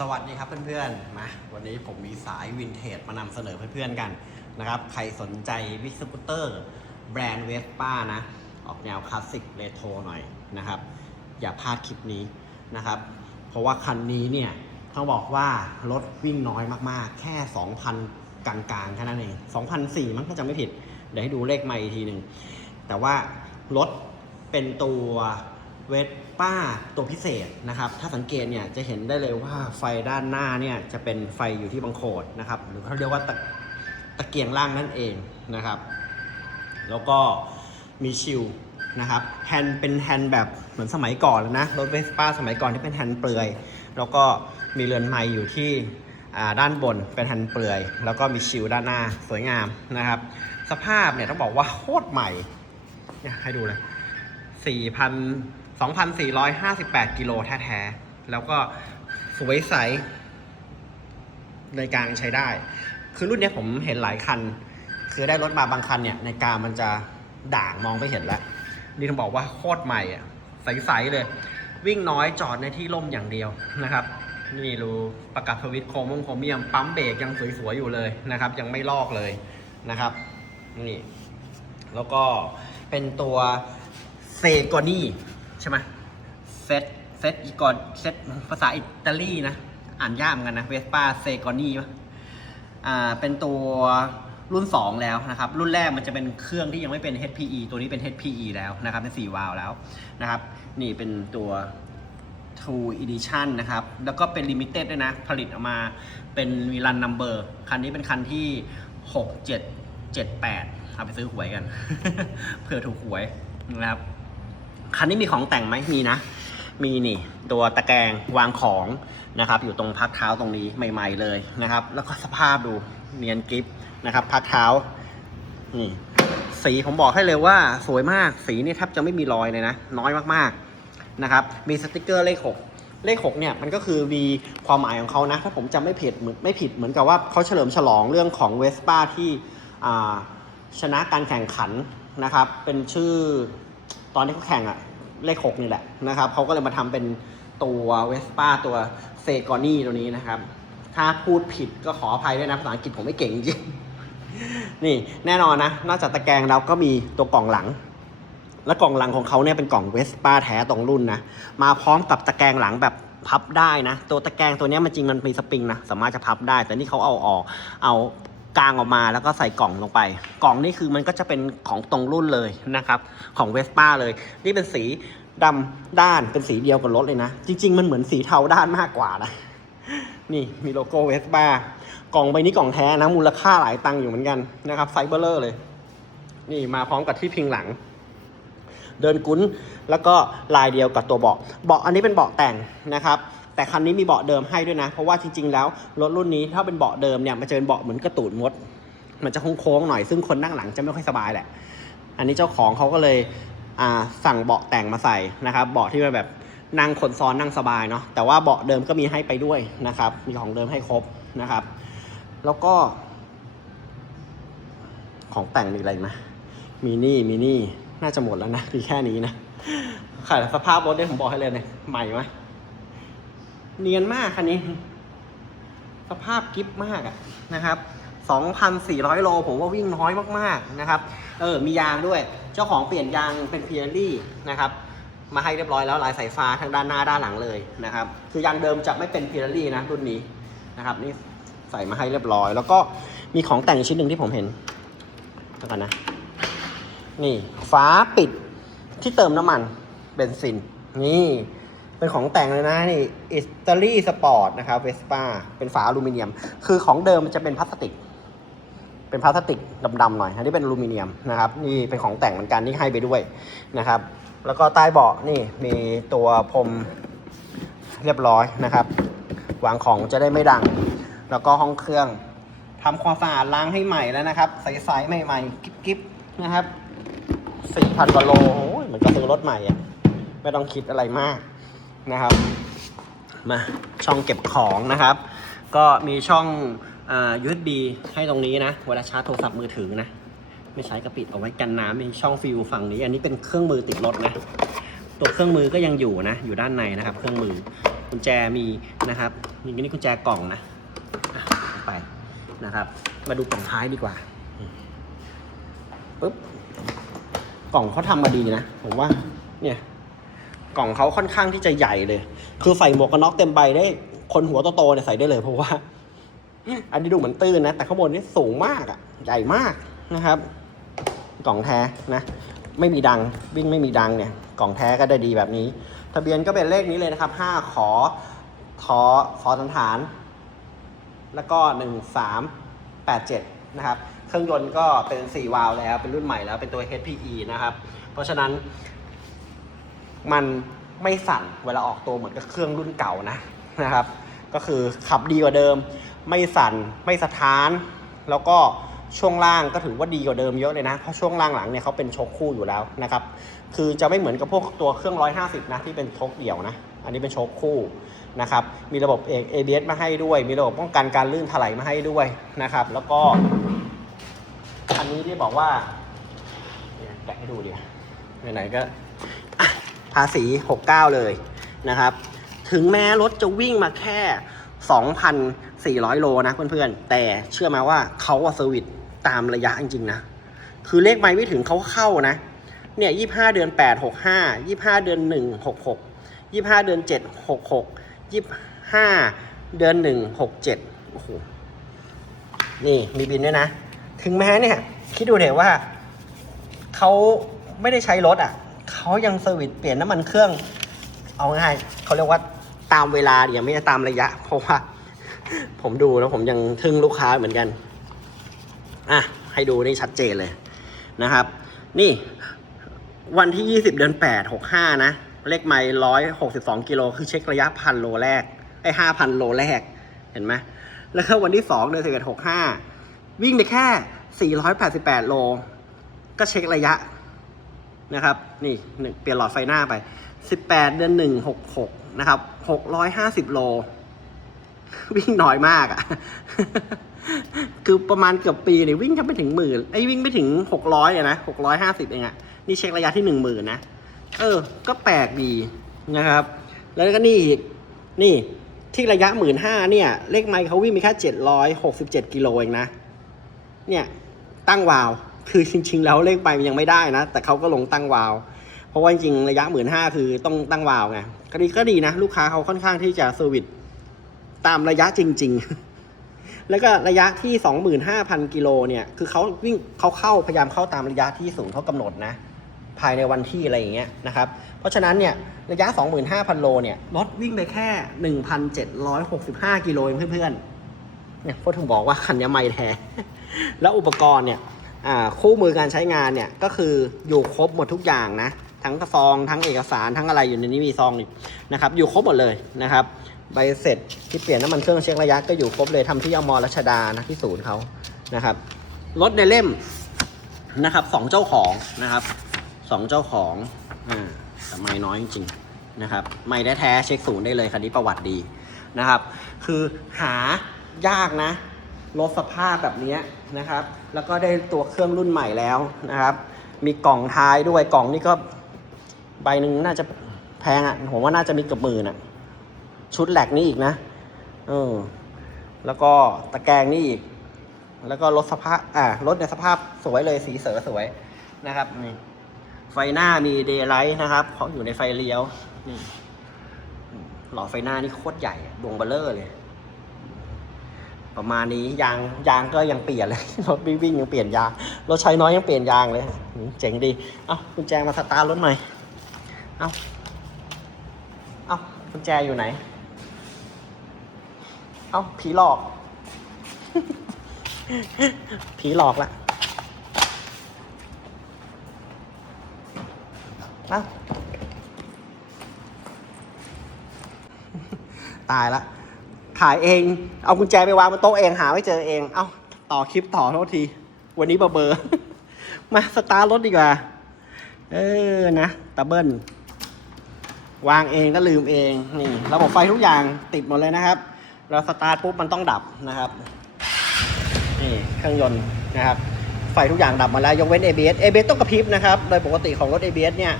สวัสดีครับเพื่อนๆมาวันนี้ผมมีสายวินเทจมานำเสนอเพื่อนๆกันนะครับ ใครสนใจวิสกูเตอร์แบรนด์เวสป้านะ ออกแนวคลาสสิกเรโทรหน่อยนะครับ อย่าพลาดคลิปนี้นะครับ เพราะว่าคันนี้เนี่ยเขาบอกว่ารถวิ่งน้อยมากๆ แค่ 2,000 กลางๆแค่นั้นเอง2,004มั้งถ้าจำไม่ผิด เดี๋ยวให้ดูเลขใหม่อีกทีหนึ่งแต่ว่ารถเป็นตัวเวส ป้าตัวพิเศษนะครับ ถ้าสังเกตเนี่ยจะเห็นได้เลยว่าไฟด้านหน้าเนี่ยจะเป็นไฟอยู่ที่บังโขดนะครับ หรือเขาเรียกว่าตะตะเกียงล่างนั่นเองนะครับ แล้วก็มีชิลนะครับแฮนด์เป็นแฮนด์แบบเหมือนสมัยก่อนเลยนะรถเวสป้าสมัยก่อนที่เป็นแฮนด์เปลือย แล้วก็มีเรือนไม้อยู่ที่ด้านบนเป็นแฮนด์เปลือย แล้วก็มีชิลด้านหน้าสวยงามนะครับ สภาพเนี่ยต้องบอกว่าโคตรใหม่เนี่ยให้ดูเลย4,000 2,458 กิโลแท้ๆ แล้วก็สวยใส ในกลางใช้ได้ คือรุ่นนี้ผมเห็นหลายคัน คือได้รถมาบางคันเนี่ย ในกลางมันจะด่างมองไม่เห็นแล้ว นี่ต้องบอกว่าโคตรใหม่อะ ใสๆเลย วิ่งน้อยจอดในที่ร่มอย่างเดียวนะครับ นี่รูประกับทวิตโครมงโครเมียม ปั๊มเบรกยังสวยๆอยู่เลยนะครับ ยังไม่ลอกเลยนะครับ นี่ แล้วก็เป็นตัวเซโกนี่ ช่ไหมเซตเซตอีกอนเซตภาษาอิตาลีนะ อ่านยากเหมือนกันนะเวสป้าเซโกนี่ปะอ่าเป็นตัวรุ่น 2 แล้วนะครับ รุ่นแรกมันจะเป็นเครื่องที่ยังไม่เป็น HPE ตัวนี้เป็น HPE แล้วนะครับ เป็น 4 วาล์วแล้วนะครับ นี่เป็นตัว True Edition นะครับ แล้วก็เป็น Limited ด้วยนะ ผลิตออกมาเป็นมีรันนัมเบอร์คันนี้เป็นคันที่ 6 7 7 8 เอาไปซื้อหวยกัน เผื่อถูกหวยนะครับ คันนี้มีของแต่งไหมมีนะ มีนี่ตัวตะแกรงวางของนะครับ อยู่ตรงพักเท้าตรงนี้ใหม่ ๆเลยนะครับ แล้วก็สภาพดูเนียนกริฟนะครับ พักเท้านี่สีผมบอกให้เลยว่าสวยมากสีนี่แทบจะไม่มีรอยเลยนะ น้อยมากๆนะครับ มีสติกเกอร์เลข 6 เลข 6 เนี่ยมันก็คือมีความหมายของเขานะ ถ้าผมจำไม่ผิดเหมือนไม่ผิดเหมือนกับว่าเขาเฉลิมฉลองเรื่องของเวสป้าที่ชนะการแข่งขันนะครับ เป็นชื่อ ตอนที่เขาแข่งอะเลข6นี่แหละนะครับเขาก็เลยมาทำเป็นตัวเวสป้าตัวเซกอนี่ตัวนี้นะครับ ถ้าพูดผิดก็ขออภัยด้วยนะภาษาอังกฤษผมไม่เก่งจริงนี่แน่นอนนะ นอกจากตะแกรงแล้วก็มีตัวกล่องหลัง และกล่องหลังของเขาเนี่ยเป็นกล่องเวสป้าแท้ตรงรุ่นนะมาพร้อมกับตะแกรงหลังแบบพับได้นะ ตัวตะแกรงตัวนี้มันจริงมันมีสปริงนะสามารถจะพับได้ แต่นี่เขาเอาออกเอา กลางออกมาแล้วก็ใส่กล่องลงไป กล่องนี่คือมันก็จะเป็นของตรงรุ่นเลยนะครับ ของเวสป้าเลย นี่เป็นสีดำด้านเป็นสีเดียวกับรถเลยนะ จริง ๆ มันเหมือนสีเทาด้านมากกว่านะนี่มีโลโก้เวสป้ากล่องใบนี้กล่องแท้นะมูลค่าหลายตังค์อยู่เหมือนกันนะครับไซเบอร์เลอร์เลย นี่มาพร้อมกับที่พิงหลัง เดินกุ้นแล้วก็ลายเดียวกับตัวเบาะเบาะอันนี้เป็นเบาะแต่งนะครับ แต่คันนี้มีเบาะเดิมให้ด้วยนะ เพราะว่าจริงๆแล้วรถรุ่นนี้ถ้าเป็นเบาะเดิมเนี่ยมันจะเป็นเบาะเหมือนกระตูดมด มันจะโค้งๆหน่อยซึ่งคนนั่งหลังจะไม่ค่อยสบายแหละ อันนี้เจ้าของเขาก็เลยสั่งเบาะแต่งมาใส่นะครับเบาะที่มันแบบนั่งคนซ้อนนั่งสบายเนาะแต่ว่าเบาะเดิมก็มีให้ไปด้วยนะครับ มีของเดิมให้ครบนะครับ แล้วก็ ของแต่งมีอะไรไหมมีนี่มีนี่น่าจะหมดแล้วนะมีแค่นี้นะขายสภาพรถเนี่ยผมบอกให้เลยเนี่ยใหม่ไหม เนียนมากคันนี้ สภาพกิฟมากอะนะครับ2,400 โล ผมว่าวิ่งน้อยมากๆนะครับ เออ มียางด้วย เจ้าของเปลี่ยนยางเป็นเพียรี่นะครับ มาให้เรียบร้อยแล้วลายสายฟ้าทั้งด้านหน้าด้านหลังเลยนะครับ คือยางเดิมจะไม่เป็นเพียรี่นะรุ่นนี้นะครับนี่ใส่มาให้เรียบร้อย แล้วก็มีของแต่งชิ้นหนึ่งที่ผมเห็นเดี๋ยวกันนะ นี่ฟ้าปิดที่เติมน้ำมันเบนซิน นี่ เป็นของแต่งเลยนะนี่อิตาลีสปอร์ตนะครับเวสป้าเป็นฝาอลูมิเนียม คือของเดิมมันจะเป็นพลาสติก เป็นพลาสติกดำๆหน่อยอันนี้เป็นอลูมิเนียมนะครับนี่เป็นของแต่งเหมือนกันนี่ให้ไปด้วยนะครับ แล้วก็ใต้เบาะนี่มีตัวพรมเรียบร้อยนะครับ วางของจะได้ไม่ดัง แล้วก็ห้องเครื่องทำความสะอาดล้างให้ใหม่แล้วนะครับใสๆใหม่ๆกิ๊บๆนะครับสี่พันกว่าโลโอ้ยเหมือนกับซื้อรถใหม่อะไม่ต้องคิดอะไรมาก นะครับ มาช่องเก็บของนะครับ ก็มีช่องอ USB ให้ตรงนี้นะเวลาชาร์จโทรศัพท์มือถือนะ ไม่ใช้กระปิดเอาไว้กันน้ำมีช่องฟิวฝั่งนี้ อันนี้เป็นเครื่องมือติดรถนะ ตัวเครื่องมือก็ยังอยู่นะ อยู่ด้านในนะครับ เครื่องมือกุญแจมีนะครับมีนี่กุญแจกล่องนะะไปนะครับ มาดูกล่องท้ายดีกว่าปึ๊บกล่องเขาทำมาดีนะ ผมว่าเนี่ย กล่องเขาค่อนข้างที่จะใหญ่เลย คือใส่หมวกกันน็อกเต็มใบได้ คนหัวโตๆเนี่ยใส่ได้เลยเพราะว่า อันนี้ดูเหมือนตื้นนะ แต่ข้างบนนี่สูงมากอะใหญ่มากนะครับ กล่องแท้นะ ไม่มีดังวิ่งไม่มีดังเนี่ย กล่องแท้ก็ได้ดีแบบนี้ ทะเบียนก็เป็นเลขนี้เลยนะครับ5ขอทอฟอสันฐาน แล้วก็1387นะครับเครื่องยนต์ก็เป็น 4 วาล์วแล้ว เป็นรุ่นใหม่แล้ว เป็นตัว HPE นะครับ เพราะฉะนั้น มันไม่สั่นเวลาออกตัวเหมือนกับเครื่องรุ่นเก่านะนะครับ ก็คือขับดีกว่าเดิม ไม่สั่นไม่สะท้าน แล้วก็ช่วงล่างก็ถือว่าดีกว่าเดิมเยอะเลยนะ เพราะช่วงล่างหลังเนี่ยเขาเป็นชคคู่อยู่แล้วนะครับ คือจะไม่เหมือนกับพวกตัวเครื่อง 150 นะที่เป็นชคเดี่ยวนะ อันนี้เป็นชคคู่นะครับ มีระบบเอก ABS มาให้ด้วย มีระบบป้องกันการลื่นถลายมาให้ด้วยนะครับ แล้วก็ อันนี้ที่บอกว่าแกะให้ดูดิไหนๆก็ ภาษี 69 เลยนะครับ ถึงแม้รถจะวิ่งมาแค่ 2,400 โลนะเพื่อนๆ แต่เชื่อมาว่าเขาเซอร์วิสตามระยะจริงๆนะ คือเลขไม่ไม่ถึงเขาเข้านะ เนี่ย 25 เดือน 8 65 25 เดือน 1 66 25 เดือน 7 66 25 เดือน 1 67 โอ้โห นี่มีบินด้วยนะ ถึงแม้เนี่ย คิดดูเถอะว่าเขาไม่ได้ใช้รถอะ เขายังเซอร์วิสเปลี่ยนน้ำมันเครื่อง เอาง่ายเขาเรียกว่าตามเวลาเดี๋ยวไม่ได้ตามระยะ เพราะว่า ผมดูแล้วผมยังทึ่งลูกค้าเหมือนกัน อะ ให้ดูนี่ชัดเจนเลยนะครับ นี่วันที่ 20 เดือน 8 65 นะ เลขไม่162 กิโล คือเช็คระยะพันโลแรก ไอ้ 5,000 โลแรก เห็นไหม แล้วก็วันที่ 2 เดือน 11 65 วิ่งไปแค่ 488 โล ก็เช็คระยะ นะครับ นี่หนึ่งเปลี่ยนหลอดไฟหน้าไป 18 เดือน 1 66 นะครับ 650 โล วิ่งน้อยมากอะ่ะ คือประมาณเกือบปีเนี่ยวิ่งแค่ไม่ถึงหมื่นไอ้วิ่งไม่ถึง 600เลยนะ650 เองอะ่ะ นี่เช็คระยะที่ 1 0,000นะ เออ ก็แปลกดีนะครับ แล้วก็นี่อีก นี่ที่ระยะ 1 5ื่นเนี่ย เลขไมค์เขาวิ่งไปแค่767 กิโลเองนะ เนี่ย ตั้งวาล์ว คือจริง ๆ แล้วเลขไปมันยังไม่ได้นะ แต่เขาก็ลงตั้งวาว เพราะว่าจริงระยะหมื่นห้าคือต้องตั้งวาวไงก็ดีก็ดีนะ ลูกค้าเขาค่อนข้างที่จะเซอร์วิสตามระยะจริง ๆ แล้วก็ระยะที่25,000กิโลเนี่ย คือเขาวิ่งเขาเข้าพยายามเข้าตามระยะที่ศูนย์เขากำหนดนะ ภายในวันที่อะไรอย่างเงี้ยนะครับ เพราะฉะนั้นเนี่ยระยะ 25,000 โลเนี่ยรถวิ่งไปแค่ 1,765 กิโลเองเพื่อนๆเนี่ยพ่อถึงบอกว่าคันนี้ไม่แท้ แล้วอุปกรณ์เนี่ย คู่มือการใช้งานเนี่ยก็คืออยู่ครบหมดทุกอย่างนะ ทั้งซองทั้งเอกสารทั้งอะไรอยู่ในนี้มีซองนะครับอยู่ครบหมดเลยนะครับใบเสร็จที่เปลี่ยนน้ำมันเครื่องเช็คระยะก็อยู่ครบเลยทำที่อมรรัชดานะที่ศูนย์เขานะครับรถในเล่มนะครับสองเจ้าของนะครับสองเจ้าของอ่าแต่ไม่น้อยจริงๆนะครับไม่ได้แท้เช็คศูนย์ได้เลยคันนี้ประวัติดีนะครับ คือหายากนะ รถสภาพแบบนี้นะครับ แล้วก็ได้ตัวเครื่องรุ่นใหม่แล้วนะครับ มีกล่องท้ายด้วยกล่องนี่ก็ใบหนึ่งน่าจะแพงอะ่ะผมว่าน่าจะมีเกือบหมื่นอะ ชุดแหลกนี่อีกนะเออแล้วก็ตะแกรงนี่อีก แล้วก็รถสภาพอ่ารถในสภาพสวยเลยสีเสือสวยนะครับนี่ไฟหน้ามีเดย์ไลท์นะครับเพราอยู่ในไฟเลี้ยวนี่หลอดไฟหน้านี่โคตรใหญ่ดวงเบลเลอร์เลย ประมาณนี้ยางยางก็ยังเปลี่ยนเลยรถวิ่งยังเปลี่ยนยางรถใช้น้อยยังเปลี่ยนยางเลยเจ๋งดีเอ้ากุญแจมาสตาร์ทรถหน่อยเอ้าเอ้ากุญแจอยู่ไหนเอ้าผีหลอก ผีหลอกละเอ้าตายละ ถ่ายเอง เอากุญแจไปวางบนโต๊ะเองหาไม่เจอเอง เอ้าต่อคลิปต่อโทษที วันนี้เบอร์เบอร์ มาสตาร์รถดีกว่า เออนะตะเบิ้ลวางเองก็ลืมเองนี่ระบบไฟทุกอย่างติดหมดเลยนะครับ เราสตาร์ทปุ๊บมันต้องดับนะครับนี่เครื่องยนต์นะครับไฟทุกอย่างดับมาแล้วยกเว้น ABS ABS ต้องกระพริบนะครับ โดยปกติของรถ ABS เนี่ย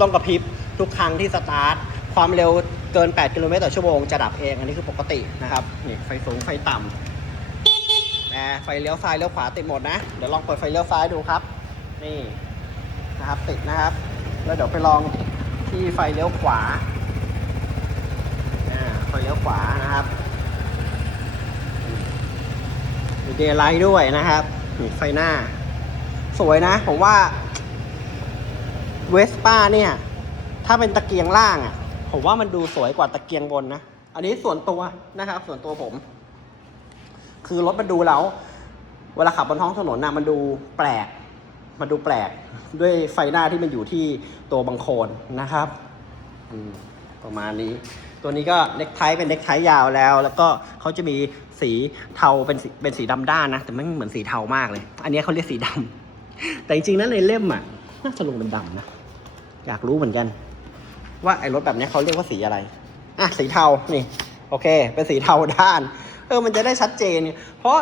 ต้องกระพริบทุกครั้งที่สตาร์ทความเร็ว เกิน 8 กิโลเมตรต่อชั่วโมงจะดับเอง อันนี้คือปกตินะครับ นี่ไฟสูงไฟต่ำนะไฟเลี้ยวซ้ายเลี้ยวขวาติดหมดนะ เดี๋ยวลองเปิดไฟเลี้ยวซ้ายดูครับ นี่นะครับติดนะครับ แล้วเดี๋ยวไปลองที่ไฟเลี้ยวขวาไฟเลี้ยวขวานะครับ มีเดย์ไลท์ด้วยนะครับมีไฟหน้า สวยนะผมว่าเวสป้าเนี่ย ถ้าเป็นตะเกียงล่างอะ ผมว่ามันดูสวยกว่าตะเกียงบนนะ อันนี้ส่วนตัวนะครับ ส่วนตัวผม คือรถมันดูแล้ว เวลาขับบนท้องถนนนะมันดูแปลก มันดูแปลก ด้วยไฟหน้าที่มันอยู่ที่ตัวบังโคลนนะครับประมาณนี้ ตัวนี้ก็เน็กไทเป็นเน็กไทยาวแล้ว แล้วก็เขาจะมีสีเทาเป็นสีเป็นสีดำด้านนะ แต่ไม่เหมือนสีเทามากเลย อันนี้เขาเรียกสีดำแต่จริงๆแล้วในเล่มอะน่าจะลงเป็นดำนะ อยากรู้เหมือนกัน ว่าไอ้รถแบบนี้เขาเรียกว่าสีอะไร อะสีเทา นี่ โอเค เป็นสีเทาด้าน เออ มันจะได้ชัดเจนเนี่ยเพราะ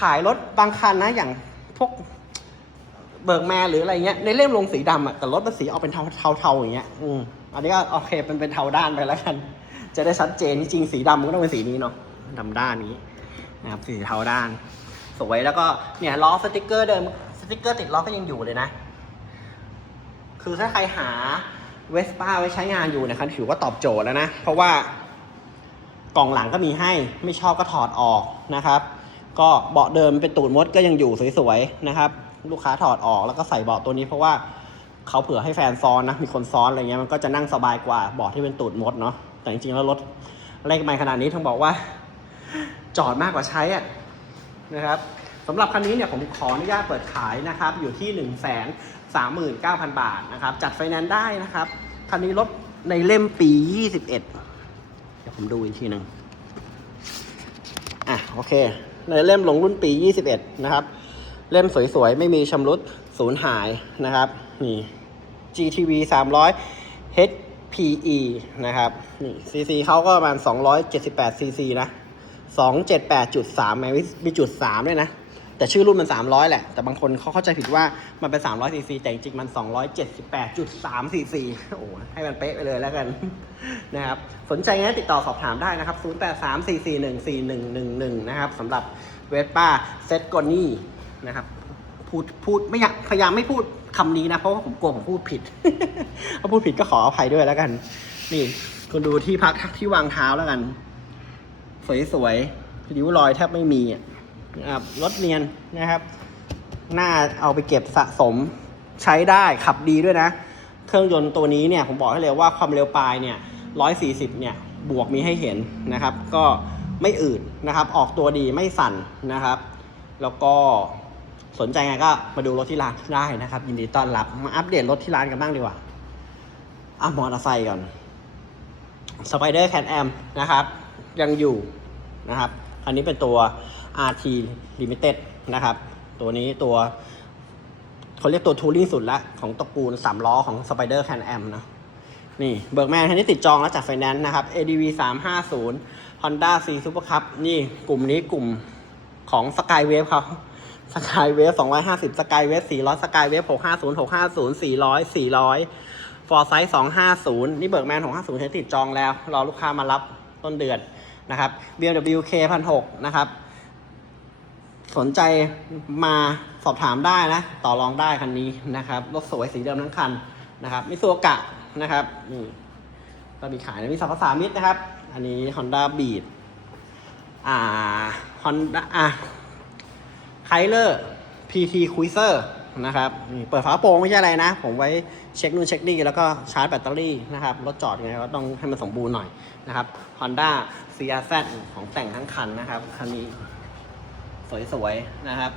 ขายรถบางคันนะอย่างพวกเบิร์กแมนหรืออะไรเงี้ย ในเล่มลงสีดำอะแต่รถมันสีออกเป็นเทาเทาเทาอย่างเงี้ย อืม อันนี้ก็โอเคเป็นเป็นเทาด้านไปแล้วกัน จะได้ชัดเจนจริงๆสีดำมันก็ต้องเป็นสีนี้เนาะดำด้านนี้นะครับสีเทาด้าน สวยแล้วก็เนี่ยล้อสติกเกอร์เดิมสติกเกอร์ติดล้อก็ยังอยู่เลยนะ คือถ้าใครหา เวสป้าไว้ใช้งานอยู่นะครับถือว่าตอบโจทย์แล้วนะ เพราะว่ากล่องหลังก็มีให้ไม่ชอบก็ถอดออกนะครับ ก็เบาะเดิมเป็นตูดมดก็ยังอยู่สวยๆนะครับ ลูกค้าถอดออกแล้วก็ใส่เบาะตัวนี้เพราะว่าเขาเผื่อให้แฟนซ้อนนะมีคนซ้อนอะไรเงี้ยมันก็จะนั่งสบายกว่าเบาะที่เป็นตูดมดเนาะแต่จริงๆแล้วรถเลขใหม่ขนาดนี้ต้องบอกว่า จอดมากกว่าใช้อะนะครับ สำหรับคันนี้เนี่ยผมขออนุญาตเปิดขายนะครับอยู่ที่1นึ่งแสนสามหมื่นเก้าพันบาทนะครับจัดไฟแนนซ์ได้นะครับคันนี้รถในเล่มปี 21 เดี๋ยวผมดูอีกทีหนึ่งอะโอเค ในเล่มลงรุ่นปี 21 นะครับ เล่มสวยๆ ไม่มีชำรุดสูญหายนะครับนี่ GTV 300 HPE นะครับนี่ CC เขาก็ประมาณ 278 CC นะ 278.3แม้มีจุด3ด้วยนะ แต่ชื่อรุ่นมัน 300 แหละ แต่บางคนเขาเข้าใจผิดว่ามันเป็น300 cc แต่จริงๆมัน 278.3 cc โอ้โหให้มันเป๊ะไปเลยแล้วกันนะครับสนใจงั้นติดต่อสอบถามได้นะครับ 0834414111 นะครับสำหรับเวสป้าเซตกอนี่นะครับพูดพูดไม่อยากพยายามไม่พูดคำนี้นะ เพราะว่าผมกลัวผมพูดผิด ถ้าพูดผิดก็ขออภัยด้วยแล้วกัน นี่คุณดูที่พักที่วางเท้าแล้วกัน สวยๆริ้วรอยแทบไม่มีอะนะ รถเนียนนะครับน่าเอาไปเก็บสะสมใช้ได้ขับดีด้วยนะ เครื่องยนต์ตัวนี้เนี่ยผมบอกให้เลยว่าความเร็วปลายเนี่ย140 เนี่ยบวกมีให้เห็นนะครับ ก็ไม่อืดนะครับ ออกตัวดีไม่สั่นนะครับ แล้วก็สนใจไงก็มาดูรถที่ร้านได้นะครับ ยินดีต้อนรับมาอัปเดตรถที่ร้านกันบ้างดีกว่าอะมอเตอร์ไซค์ก่อนสไปเดอร์แคนแอมนะครับ ยังอยู่นะครับ อันนี้เป็นตัว RT Limited นะครับ ตัวนี้ตัวเขาเรียกตัวทูริงสุดละของตระกูลสามล้อของ Spider Can Am นะนี่เบิร์กแมนคันนี้ติดจองแล้วจากไฟแนนซ์นะครับ ADV 350 Honda C Super Cup นี่กลุ่มนี้กลุ่มของ Skywave เขา Skywave 250 Skywave 400 Skywave 650 650 400 400 Foresight 250 นี่เบิร์กแมน650ใช้ติดจองแล้ว รอลูกค้ามารับต้นเดือนนะครับ BMW K 1,600นะครับ สนใจมาสอบถามได้นะ ต่อรองได้คันนี้นะครับรถสวยสีเดิมทั้งคันนะครับมิซูโอกะนะครับนี่ก็มีขายนะมีสัมภาษามิตรนะครับ อันนี้ Honda Beat อ่า Honda อะไคเลอร์ PT Cruiser นะครับนี่เปิดฝาโปร่งไม่ใช่อะไรนะ ผมไว้เช็คนู่นเช็คนี่แล้วก็ชาร์จแบตเตอรี่นะครับ รถจอดไงก็ต้องให้มันสมบูรณ์หน่อยนะครับ Honda CRZ ของแต่งทั้งคันนะครับ คันนี้ สวยๆนะครับ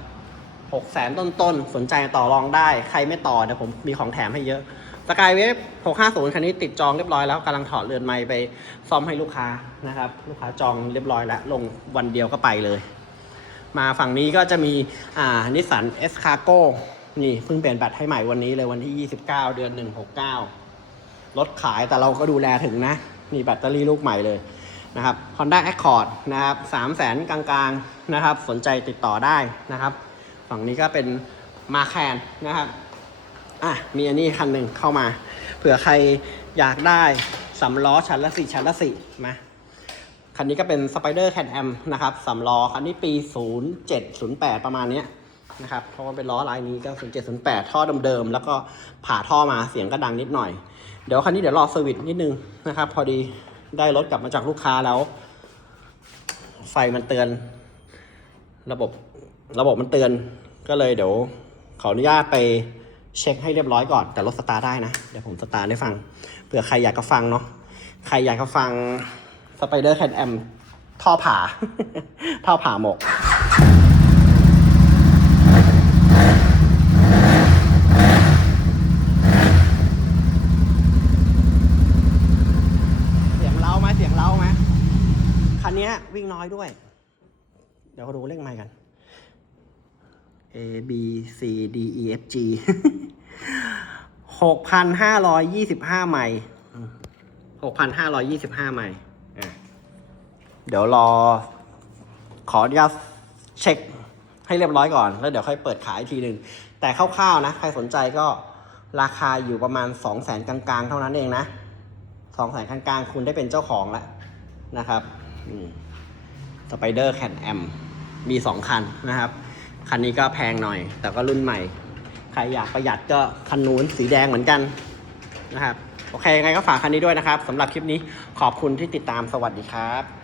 หกแสนต้นๆ สนใจต่อรองได้ ใครไม่ต่อเดี๋ยวผมมีของแถมให้เยอะสกายเวฟ650 คันนี้ติดจองเรียบร้อยแล้วกำลังถอดเรือนไม้ไปซ่อมให้ลูกค้านะครับ ลูกค้าจองเรียบร้อยแล้ว ลงวันเดียวก็ไปเลย มาฝั่งนี้ก็จะมีอ่านิสสันเอสคาโก้นี่เพิ่งเปลี่ยนแบตให้ใหม่วันนี้เลยวันที่ 29 เดือน 169 รถขายแต่เราก็ดูแลถึงนะ นี่แบตเตอรี่ลูกใหม่เลย นะครับ Honda Accord นะครับสามแสนกลางๆนะครับ สนใจติดต่อได้นะครับ ฝั่งนี้ก็เป็นมาแคนนะครับอะมีอันนี้คันหนึ่งเข้ามา เผื่อใครอยากได้สำล้อชั้นละสี่ชั้นละสี่มาคันนี้ก็เป็น Spider Can Am นะครับสำล้อคันนี้ปี 07 08 ประมาณนี้นะครับเพราะว่าเป็นล้อลายนี้ก็ 07 08 ท่อเดิมๆ แล้วก็ผ่าท่อมาเสียงก็ดังนิดหน่อย เดี๋ยวคันนี้เดี๋ยวรอเซอร์วิสนิดนึงนะครับ พอดี ได้รถกลับมาจากลูกค้าแล้ว ไฟมันเตือน ระบบระบบมันเตือน ก็เลยเดี๋ยวขออนุญาตไปเช็คให้เรียบร้อยก่อนแต่รถสตาร์ได้นะ เดี๋ยวผมสตาร์ทให้ฟังเผื่อใครอยากก็ฟังเนาะใครอยากก็ฟังสไปเดอร์แคนแอมท่อผ่าท่อผ่าหมก เสียงเล้าไหมเสียงเล้าไหม คันนี้วิ่งน้อยด้วย เดี๋ยวเราดูเลขไมค์กัน A B C D E F G หกพันห้าร้อยยี่สิบห้าไมล์หกพันห้าร้อยยี่สิบห้าไมล์เดี๋ยวรอ ขออนุญาตเช็คให้เรียบร้อยก่อน แล้วเดี๋ยวค่อยเปิดขายอีกทีหนึ่ง แต่คร่าวๆนะ ใครสนใจก็ราคาอยู่ประมาณสองแสนกลางๆ เท่านั้นเองนะสองแสนกลางๆ คุณได้เป็นเจ้าของแล้วนะครับ สไปเดอร์แคนแอมมีสองคันนะครับ คันนี้ก็แพงหน่อย แต่ก็รุ่นใหม่ ใครอยากประหยัดก็คันนู้นสีแดงเหมือนกันนะครับ โอเคยังไงก็ฝากคันนี้ด้วยนะครับสำหรับคลิปนี้ขอบคุณที่ติดตามสวัสดีครับ